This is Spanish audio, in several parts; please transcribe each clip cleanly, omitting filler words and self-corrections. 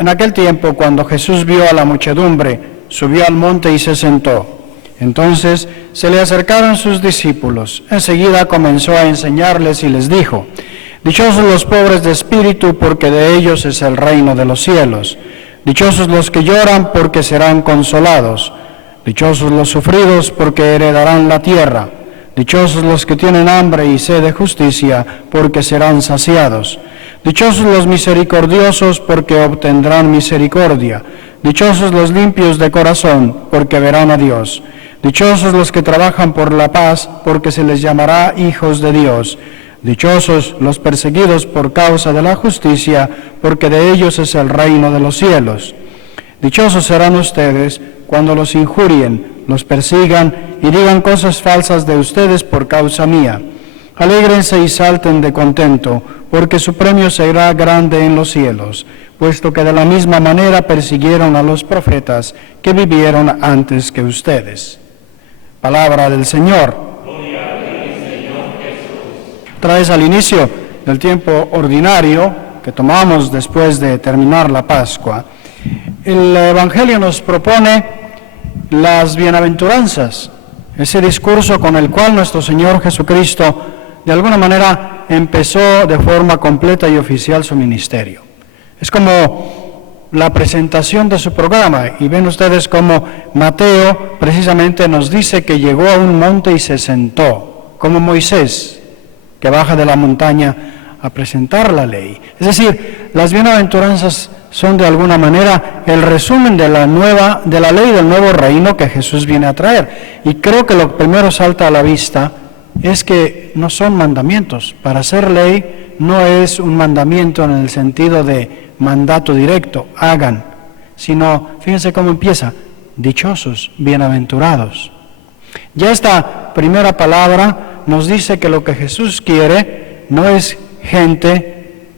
En aquel tiempo, cuando Jesús vio a la muchedumbre, subió al monte y se sentó. Entonces se le acercaron sus discípulos. Enseguida comenzó a enseñarles y les dijo: Dichosos los pobres de espíritu, porque de ellos es el reino de los cielos. Dichosos los que lloran, porque serán consolados. Dichosos los sufridos, porque heredarán la tierra. Dichosos los que tienen hambre y sed de justicia, porque serán saciados. Dichosos los misericordiosos, porque obtendrán misericordia. Dichosos los limpios de corazón, porque verán a Dios. Dichosos los que trabajan por la paz, porque se les llamará hijos de Dios. Dichosos los perseguidos por causa de la justicia, porque de ellos es el reino de los cielos. Dichosos serán ustedes cuando los injurien, los persigan y digan cosas falsas de ustedes por causa mía. Alégrense y salten de contento, porque su premio será grande en los cielos, puesto que de la misma manera persiguieron a los profetas que vivieron antes que ustedes. Palabra del Señor. Gloria a ti, Señor Jesús. Otra vez al inicio del tiempo ordinario que tomamos después de terminar la Pascua, el Evangelio nos propone las bienaventuranzas, ese discurso con el cual nuestro Señor Jesucristo de alguna manera empezó de forma completa y oficial su ministerio. Es como la presentación de su programa, y ven ustedes cómo Mateo precisamente nos dice que llegó a un monte y se sentó, como Moisés, que baja de la montaña a presentar la ley. Es decir, las bienaventuranzas son de alguna manera el resumen de la ley del nuevo reino que Jesús viene a traer. Y creo que lo primero salta a la vista es que no son mandamientos. Para hacer ley no es un mandamiento en el sentido de mandato directo, hagan, sino, fíjense cómo empieza, dichosos, bienaventurados. Ya esta primera palabra nos dice que lo que Jesús quiere no es gente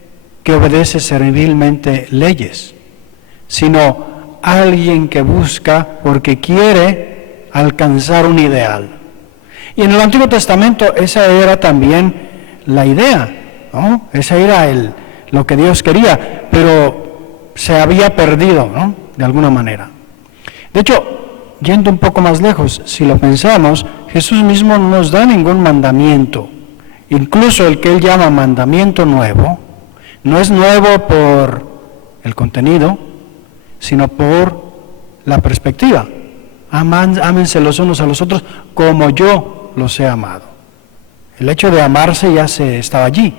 que obedece servilmente leyes, sino alguien que busca porque quiere alcanzar un ideal. Y en el Antiguo Testamento esa era también la idea, ¿no? Esa era lo que Dios quería, pero se había perdido, ¿no? De alguna manera. De hecho, yendo un poco más lejos, si lo pensamos, Jesús mismo no nos da ningún mandamiento. Incluso el que Él llama mandamiento nuevo, no es nuevo por el contenido, sino por la perspectiva. Ámense los unos a los otros como yo los he amado. El hecho de amarse ya estaba allí.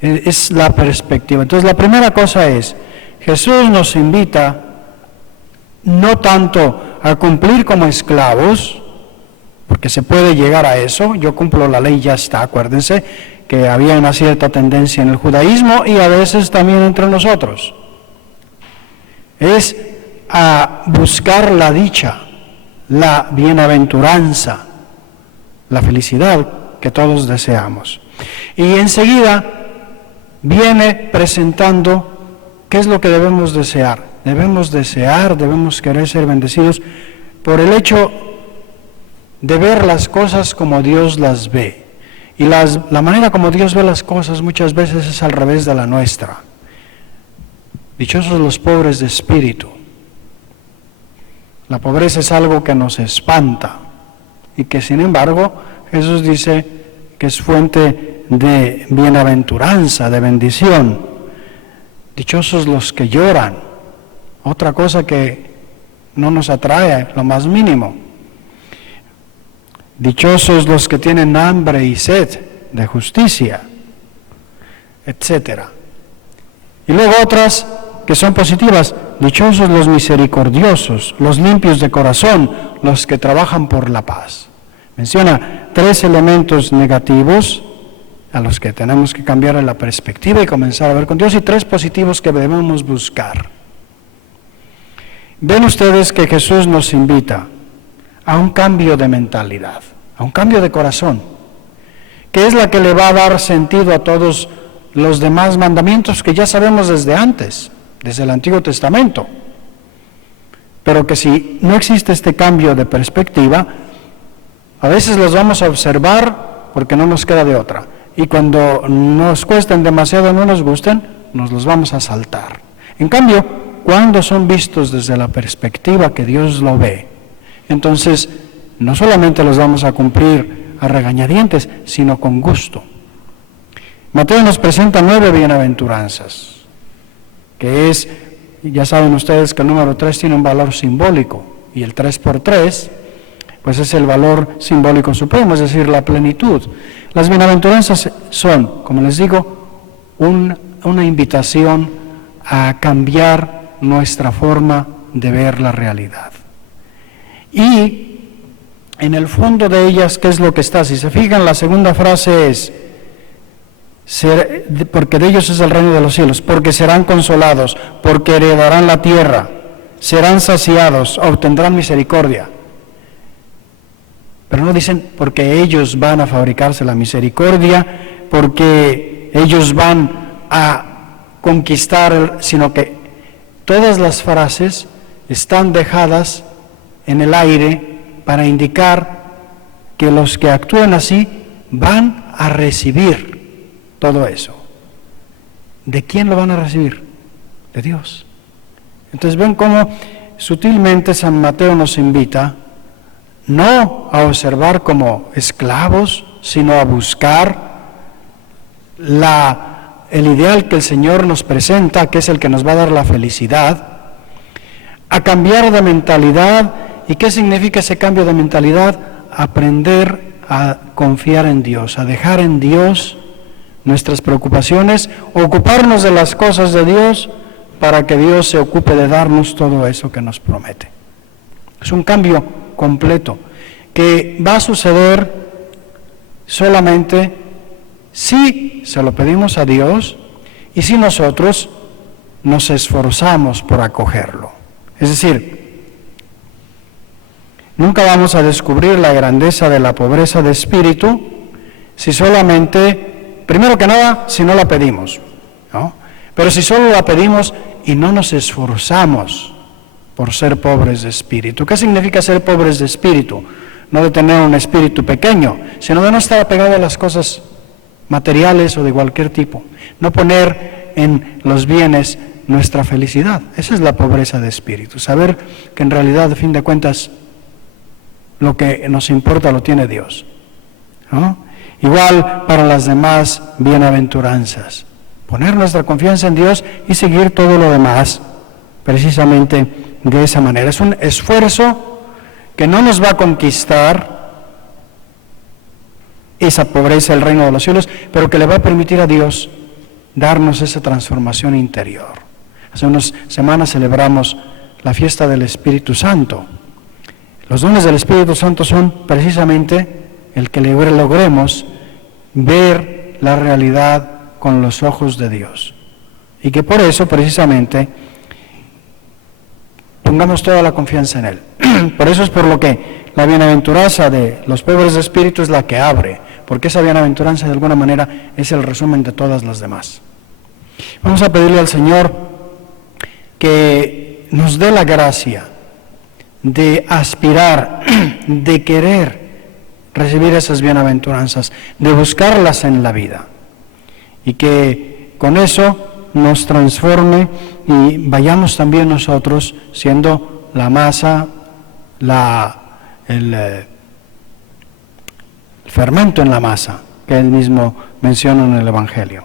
Es la perspectiva. Entonces la primera cosa es, Jesús nos invita no tanto a cumplir como esclavos, porque se puede llegar a eso, yo cumplo la ley y ya está, acuérdense que había una cierta tendencia en el judaísmo y a veces también entre nosotros. Es a buscar la dicha, la bienaventuranza, la felicidad que todos deseamos. Y enseguida viene presentando qué es lo que debemos desear. Debemos querer ser bendecidos por el hecho de ver las cosas como Dios las ve. Y la manera como Dios ve las cosas muchas veces es al revés de la nuestra. Dichosos los pobres de espíritu. La pobreza es algo que nos espanta y que sin embargo Jesús dice que es fuente de bienaventuranza, de bendición. Dichosos los que lloran, otra cosa que no nos atrae lo más mínimo. Dichosos los que tienen hambre y sed de justicia, etcétera. Y luego otras que son positivas, dichosos los misericordiosos, los limpios de corazón, los que trabajan por la paz. Menciona 3 elementos negativos a los que tenemos que cambiar la perspectiva y comenzar a ver con Dios, y 3 positivos que debemos buscar. Ven ustedes que Jesús nos invita a un cambio de mentalidad, a un cambio de corazón, que es la que le va a dar sentido a todos los demás mandamientos que ya sabemos desde antes, desde el Antiguo Testamento. Pero que si no existe este cambio de perspectiva, a veces los vamos a observar porque no nos queda de otra. Y cuando nos cuesten demasiado, no nos gusten, nos los vamos a saltar. En cambio, cuando son vistos desde la perspectiva que Dios lo ve, entonces no solamente los vamos a cumplir a regañadientes, sino con gusto. Mateo nos presenta 9 bienaventuranzas, que es, ya saben ustedes que el número 3 tiene un valor simbólico, y el 3 por 3, pues es el valor simbólico supremo, es decir, la plenitud. Las bienaventuranzas son, como les digo, una invitación a cambiar nuestra forma de ver la realidad. Y en el fondo de ellas, ¿qué es lo que está? Si se fijan, la segunda frase es, porque de ellos es el reino de los cielos, porque serán consolados, porque heredarán la tierra, serán saciados, obtendrán misericordia. Pero no dicen porque ellos van a fabricarse la misericordia, porque ellos van a conquistar, sino que todas las frases están dejadas en el aire para indicar que los que actúen así van a recibir todo eso. ¿De quién lo van a recibir? De Dios. Entonces ven cómo sutilmente San Mateo nos invita no a observar como esclavos, sino a buscar el ideal que el Señor nos presenta, que es el que nos va a dar la felicidad, a cambiar de mentalidad. ¿Y qué significa ese cambio de mentalidad? Aprender a confiar en Dios, a dejar en Dios nuestras preocupaciones, ocuparnos de las cosas de Dios para que Dios se ocupe de darnos todo eso que nos promete. Es un cambio completo que va a suceder solamente si se lo pedimos a Dios y si nosotros nos esforzamos por acogerlo. Es decir, nunca vamos a descubrir la grandeza de la pobreza de espíritu si solamente, primero que nada, si no la pedimos, ¿no? Pero si solo la pedimos y no nos esforzamos por ser pobres de espíritu. ¿Qué significa ser pobres de espíritu? No de tener un espíritu pequeño, sino de no estar apegado a las cosas materiales o de cualquier tipo. No poner en los bienes nuestra felicidad. Esa es la pobreza de espíritu. Saber que en realidad, a fin de cuentas, lo que nos importa lo tiene Dios, ¿no? Igual para las demás bienaventuranzas. Poner nuestra confianza en Dios y seguir todo lo demás precisamente de esa manera. Es un esfuerzo que no nos va a conquistar esa pobreza del reino de los cielos, pero que le va a permitir a Dios darnos esa transformación interior. Hace unas semanas celebramos la fiesta del Espíritu Santo. Los dones del Espíritu Santo son precisamente el que logremos ver la realidad con los ojos de Dios. Y que por eso, precisamente, pongamos toda la confianza en Él. Por eso es por lo que la bienaventuranza de los pobres de espíritu es la que abre, porque esa bienaventuranza de alguna manera es el resumen de todas las demás. Vamos a pedirle al Señor que nos dé la gracia de aspirar, de querer recibir esas bienaventuranzas, de buscarlas en la vida, y que con eso nos transforme y vayamos también nosotros siendo la masa, el fermento en la masa que él mismo menciona en el Evangelio.